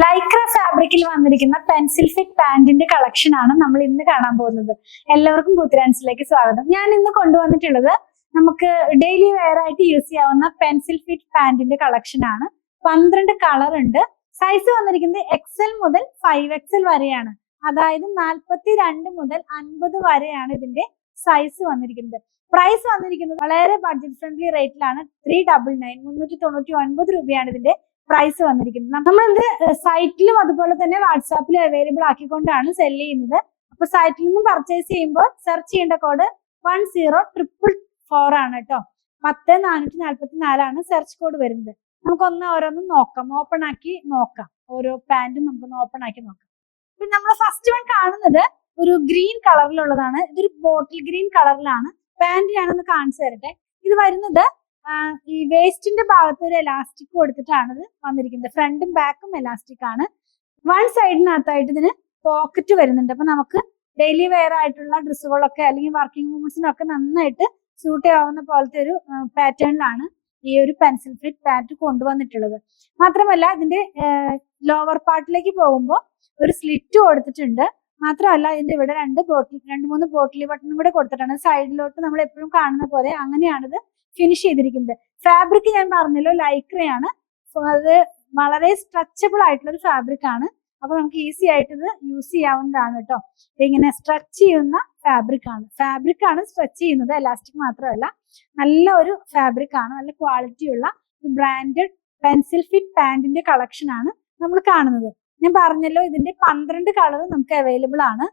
Lycra ഫാബ്രിക്കിൽ വന്നിരിക്കുന്ന pencil fit പാന്റിന്റെ collection ആണ് നമ്മൾ ഇന്ന് കാണാൻ പോകുന്നത്. എല്ലാവർക്കും പുത്തരാൻസിലേക്ക് സ്വാഗതം. ഞാൻ ഇന്ന് കൊണ്ടുവന്നിട്ടുള്ളത് നമുക്ക് ഡെയിലി വെയർ ആയിട്ട് യൂസ് ചെയ്യാവുന്ന പെൻസിൽ ഫിറ്റ് പാന്റിന്റെ കളക്ഷൻ ആണ്. 12 കളർ ഉണ്ട്. സൈസ് വന്നിരിക്കുന്നത് XL മുതൽ 5XL വരെയാണ്. അതായത് 42 മുതൽ 50 വരെയാണ് ഇതിന്റെ സൈസ് വന്നിരിക്കുന്നത്. പ്രൈസ് വന്നിരിക്കുന്നത് വളരെ ബഡ്ജറ്റ് ഫ്രണ്ട്ലി റേറ്റിലാണ്. 399 രൂപയാണ് ഇതിന്റെ പ്രൈസ് വന്നിരിക്കുന്നത്. നമ്മളിത് സൈറ്റിലും അതുപോലെ തന്നെ വാട്സാപ്പിലും അവൈലബിൾ ആക്കിക്കൊണ്ടാണ് സെൽ ചെയ്യുന്നത്. അപ്പൊ സൈറ്റിൽ നിന്നും പർച്ചേസ് ചെയ്യുമ്പോൾ സെർച്ച് ചെയ്യേണ്ട കോഡ് 10444 ആണ് കേട്ടോ. 10444 ആണ് സെർച്ച് കോഡ് വരുന്നത്. നമുക്ക് ഓരോന്നും നോക്കാം, ഓപ്പൺ ആക്കി നോക്കാം. ഓരോ പാന്റും നമുക്കൊന്ന് ഓപ്പൺ ആക്കി നോക്കാം. പിന്നെ നമ്മൾ ഫസ്റ്റ് വൺ കാണുന്നത് ഒരു ഗ്രീൻ കളറിലുള്ളതാണ്. ഇതൊരു ബോട്ടിൽ ഗ്രീൻ കളറിലാണ്. പാന്റ് ഞാനൊന്ന് കാണിച്ചു തരട്ടെ. ഇത് വരുന്നത് ഈ വേസ്റ്റിന്റെ ഭാഗത്ത് ഒരു എലാസ്റ്റിക് കൊടുത്തിട്ടാണ് ഇത് വന്നിരിക്കുന്നത്. ഫ്രണ്ടും ബാക്കും എലാസ്റ്റിക് ആണ്. വൺ സൈഡിനകത്തായിട്ട് ഇതിന് പോക്കറ്റ് വരുന്നുണ്ട്. അപ്പൊ നമുക്ക് ഡെയിലി വെയർ ആയിട്ടുള്ള ഡ്രസ്സുകളൊക്കെ അല്ലെങ്കിൽ വർക്കിംഗ് വുമൻസിനൊക്കെ നന്നായിട്ട് സ്യൂട്ട് ചെയ്യാവുന്ന പോലത്തെ ഒരു പാറ്റേണിലാണ് ഈ ഒരു പെൻസിൽ ഫിറ്റ് പാന്റ് കൊണ്ടുവന്നിട്ടുള്ളത്. മാത്രമല്ല ഇതിന്റെ ലോവർ പാർട്ടിലേക്ക് പോകുമ്പോൾ ഒരു സ്ലിറ്റ് കൊടുത്തിട്ടുണ്ട്. മാത്രമല്ല ഇതിന്റെ ഇവിടെ രണ്ട് മൂന്ന് ബോട്ടിൽ ബട്ടണും കൂടെ കൊടുത്തിട്ടാണ്. സൈഡിലോട്ട് നമ്മൾ എപ്പോഴും കാണുന്ന പോലെ അങ്ങനെയാണിത് ഫിനിഷ് ചെയ്തിരിക്കുന്നത്. ഫാബ്രിക് ഞാൻ പറഞ്ഞല്ലോ ലൈക്രയാണ്. അത് വളരെ സ്ട്രെച്ചബിൾ ആയിട്ടുള്ള ഒരു ഫാബ്രിക് ആണ്. അപ്പൊ നമുക്ക് ഈസി ആയിട്ട് ഇത് യൂസ് ചെയ്യാവുന്നതാണ് കേട്ടോ. ഇങ്ങനെ സ്ട്രെച്ച് ചെയ്യുന്ന ഫാബ്രിക് ആണ് സ്ട്രെച്ച് ചെയ്യുന്നത്. എലാസ്റ്റിക് മാത്രമല്ല, നല്ല ഒരു ഫാബ്രിക് ആണ്. നല്ല ക്വാളിറ്റി ഉള്ള ബ്രാൻഡഡ് പെൻസിൽ ഫിറ്റ് പാന്റിന്റെ കളക്ഷൻ ആണ് നമ്മൾ കാണുന്നത്. ഞാൻ പറഞ്ഞല്ലോ ഇതിന്റെ 12 കളർ നമുക്ക് അവൈലബിൾ ആണ്.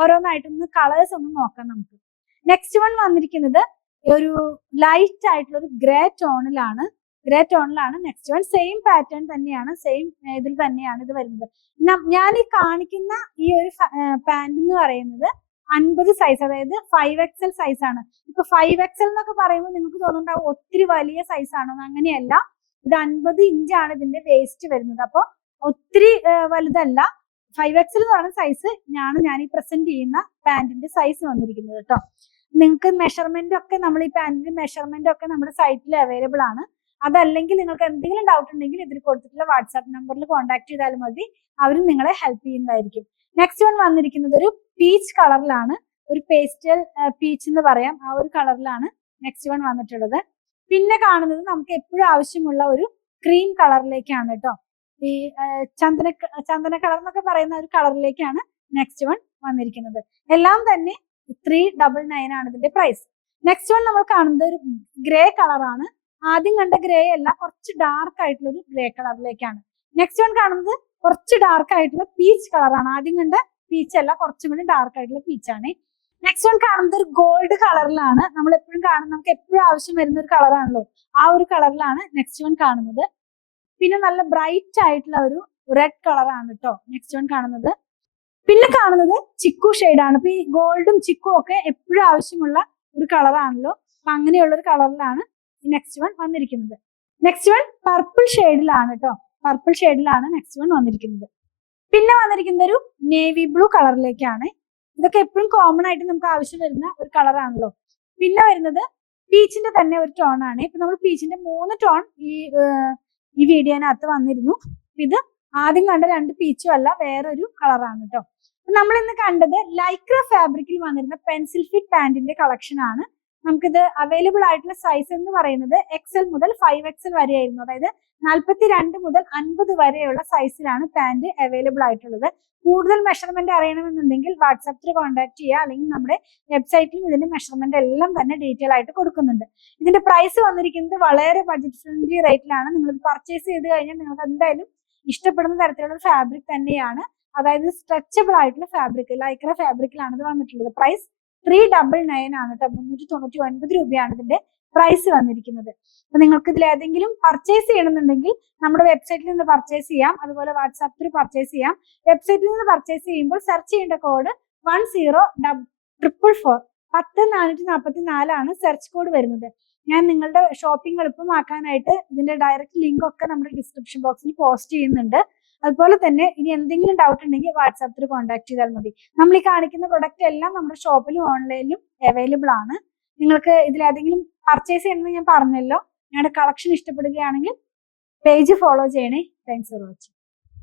ഓരോന്നായിട്ടൊന്ന് കളേഴ്സ് ഒന്ന് നോക്കാം നമുക്ക്. നെക്സ്റ്റ് വൺ വന്നിരിക്കുന്നത് ഒരു ലൈറ്റ് ആയിട്ടുള്ള ഒരു ഗ്രേ ടോണിലാണ്. നെക്സ്റ്റ് വൺ സെയിം പാറ്റേൺ തന്നെയാണ്, സെയിം ഇതിൽ തന്നെയാണ് ഇത് വരുന്നത്. ഞാൻ ഈ കാണിക്കുന്ന ഈ ഒരു പാന്റ് എന്ന് പറയുന്നത് 50 സൈസ്, അതായത് 5XL സൈസ് ആണ്. ഇപ്പൊ 5XL എന്നൊക്കെ പറയുമ്പോൾ നിങ്ങൾക്ക് തോന്നുന്നുണ്ടാവും ഒത്തിരി വലിയ സൈസ് ആണോ. അങ്ങനെയല്ല, ഇത് 50 ഇഞ്ചാണ് ഇതിന്റെ വേസ്റ്റ് വരുന്നത്. അപ്പൊ ഒത്തിരി വലുതല്ല. 5XL എന്ന് പറയുന്ന സൈസ് ഞാൻ ഈ പ്രസന്റ് ചെയ്യുന്ന പാന്റിന്റെ സൈസ് വന്നിരിക്കുന്നത് കേട്ടോ. നിങ്ങൾക്ക് മെഷർമെന്റ് ഒക്കെ നമ്മൾ ഈ പാന്റിന്റെ മെഷർമെന്റ് ഒക്കെ നമ്മുടെ സൈറ്റിൽ അവൈലബിൾ ആണ്. അതല്ലെങ്കിൽ നിങ്ങൾക്ക് എന്തെങ്കിലും ഡൗട്ട് ഉണ്ടെങ്കിൽ ഇതിൽ കൊടുത്തിട്ടുള്ള വാട്സാപ്പ് നമ്പറിൽ കോൺടാക്ട് ചെയ്താലും മതി. അവരും നിങ്ങളെ ഹെൽപ്പ് ചെയ്യുന്നതായിരിക്കും. നെക്സ്റ്റ് വൺ വന്നിരിക്കുന്നത് ഒരു പീച്ച് കളറിലാണ്. ഒരു പേസ്റ്റൽ പീച്ച് എന്ന് പറയാം, ആ ഒരു കളറിലാണ് നെക്സ്റ്റ് വൺ വന്നിട്ടുള്ളത്. പിന്നെ കാണുന്നത് നമുക്ക് എപ്പോഴും ആവശ്യമുള്ള ഒരു ക്രീം കളറിലേക്കാണ് കേട്ടോ. ഈ ചന്ദന കളർ എന്നൊക്കെ പറയുന്ന ഒരു കളറിലേക്കാണ് നെക്സ്റ്റ് വൺ വന്നിരിക്കുന്നത്. എല്ലാം തന്നെ 399 ആണ് ഇതിന്റെ പ്രൈസ്. നെക്സ്റ്റ് വൺ നമ്മൾ കാണുന്നത് ഒരു ഗ്രേ കളറാണ്. ആദ്യം കണ്ട ഗ്രേ അല്ല, കുറച്ച് ഡാർക്ക് ആയിട്ടുള്ള ഒരു ഗ്രേ കളറിലേക്കാണ്. നെക്സ്റ്റ് വൺ കാണുന്നത് കുറച്ച് ഡാർക്ക് ആയിട്ടുള്ള പീച്ച് കളറാണ്. ആദ്യം കണ്ട പീച്ച് അല്ല, കുറച്ചും കൂടി ഡാർക്ക് ആയിട്ടുള്ള പീച്ചാണ്. നെക്സ്റ്റ് വൺ കാണുന്നത് ഒരു ഗോൾഡ് കളറിലാണ്. നമ്മൾ എപ്പോഴും നമുക്ക് എപ്പോഴും ആവശ്യം വരുന്ന ഒരു കളറാണല്ലോ, ആ ഒരു കളറിലാണ് നെക്സ്റ്റ് വൺ കാണുന്നത്. പിന്നെ നല്ല ബ്രൈറ്റ് ആയിട്ടുള്ള ഒരു റെഡ് കളറാണ് കേട്ടോ നെക്സ്റ്റ് വൺ കാണുന്നത്. പിന്നെ കാണുന്നത് ചിക്കു ഷെയ്ഡാണ്. ഇപ്പൊ ഈ ഗോൾഡും ചിക്കും ഒക്കെ എപ്പോഴും ആവശ്യമുള്ള ഒരു കളറാണല്ലോ. അപ്പൊ അങ്ങനെയുള്ള ഒരു കളറിലാണ് ഈ നെക്സ്റ്റ് വൺ വന്നിരിക്കുന്നത്. നെക്സ്റ്റ് വൺ പർപ്പിൾ ഷെയ്ഡിലാണ് കേട്ടോ. പർപ്പിൾ ഷെയ്ഡിലാണ് നെക്സ്റ്റ് വൺ വന്നിരിക്കുന്നത്. പിന്നെ വന്നിരിക്കുന്നത് ഒരു നേവി ബ്ലൂ കളറിലേക്കാണ്. ഇതൊക്കെ എപ്പോഴും കോമൺ ആയിട്ട് നമുക്ക് ആവശ്യം വരുന്ന ഒരു കളറാണല്ലോ. പിന്നെ വരുന്നത് പീച്ചിന്റെ തന്നെ ഒരു ടോൺ ആണ്. ഇപ്പൊ നമ്മൾ പീച്ചിന്റെ 3 ടോൺ ഈ വീഡിയോനകത്ത് വന്നിരുന്നു. ഇത് ആദ്യം കണ്ട 2 പീച്ചും അല്ല, വേറൊരു കളറാണ് കേട്ടോ. നമ്മൾ ഇന്ന് കണ്ടത് ലൈക്ര ഫാബ്രിക്കിൽ വന്നിരുന്ന പെൻസിൽ ഫിറ്റ് പാന്റിന്റെ കളക്ഷൻ ആണ്. നമുക്കിത് അവൈലബിൾ ആയിട്ടുള്ള സൈസ് എന്ന് പറയുന്നത് XL മുതൽ 5XL വരെയായിരുന്നു. അതായത് 42 മുതൽ 50 വരെയുള്ള സൈസിലാണ് പാന്റ് അവൈലബിൾ ആയിട്ടുള്ളത്. കൂടുതൽ മെഷർമെന്റ് അറിയണമെന്നുണ്ടെങ്കിൽ വാട്സാപ്പിൽ കോൺടാക്ട് ചെയ്യുക, അല്ലെങ്കിൽ നമ്മുടെ വെബ്സൈറ്റിലും ഇതിന്റെ മെഷർമെന്റ് എല്ലാം തന്നെ ഡീറ്റെയിൽ ആയിട്ട് കൊടുക്കുന്നുണ്ട്. ഇതിന്റെ പ്രൈസ് വന്നിരിക്കുന്നത് വളരെ ബഡ്ജറ്റ് ഫ്രണ്ട്ലി റേറ്റിലാണ്. നിങ്ങൾ ഇത് പർച്ചേസ് ചെയ്ത് കഴിഞ്ഞാൽ നിങ്ങൾക്ക് എന്തായാലും ഇഷ്ടപ്പെടുന്ന തരത്തിലുള്ള ഫാബ്രിക് തന്നെയാണ്. അതായത് സ്ട്രെച്ചബിൾ ആയിട്ടുള്ള ഫാബ്രിക്, ലൈക്ര ഫാബ്രിക്കിലാണ് ഇത് വന്നിട്ടുള്ളത്. പ്രൈസ് 399 ആണ് കേട്ടോ. 399 രൂപയാണ് ഇതിന്റെ പ്രൈസ് വന്നിരിക്കുന്നത്. അപ്പൊ നിങ്ങൾക്ക് ഇതിൽ ഏതെങ്കിലും പർച്ചേസ് ചെയ്യണമെന്നുണ്ടെങ്കിൽ നമ്മുടെ വെബ്സൈറ്റിൽ നിന്ന് പർച്ചേസ് ചെയ്യാം, അതുപോലെ വാട്സാപ്പിൽ പർച്ചേസ് ചെയ്യാം. വെബ്സൈറ്റിൽ നിന്ന് പർച്ചേസ് ചെയ്യുമ്പോൾ സെർച്ച് ചെയ്യേണ്ട കോഡ് 10444 10444 ആണ് സെർച്ച് കോഡ് വരുന്നത്. ഞാൻ നിങ്ങളുടെ ഷോപ്പിംഗ് എളുപ്പമാക്കാനായിട്ട് ഇതിന്റെ ഡയറക്റ്റ് ലിങ്ക് ഒക്കെ നമ്മുടെ ഡിസ്ക്രിപ്ഷൻ ബോക്സിൽ പോസ്റ്റ് ചെയ്യുന്നുണ്ട്. അതുപോലെ തന്നെ ഇനി എന്തെങ്കിലും ഡൗട്ട് ഉണ്ടെങ്കിൽ വാട്സാപ്പിൽ കോൺടാക്ട് ചെയ്താൽ മതി. നമ്മൾ ഈ കാണിക്കുന്ന പ്രൊഡക്റ്റ് എല്ലാം നമ്മുടെ ഷോപ്പിലും ഓൺലൈനിലും അവൈലബിൾ ആണ്. നിങ്ങൾക്ക് ഇതിലേതെങ്കിലും പർച്ചേസ് ചെയ്യണമെന്ന് ഞാൻ പറഞ്ഞല്ലോ. ഞങ്ങളുടെ കളക്ഷൻ ഇഷ്ടപ്പെടുകയാണെങ്കിൽ പേജ് ഫോളോ ചെയ്യണേ. Thanks for watching.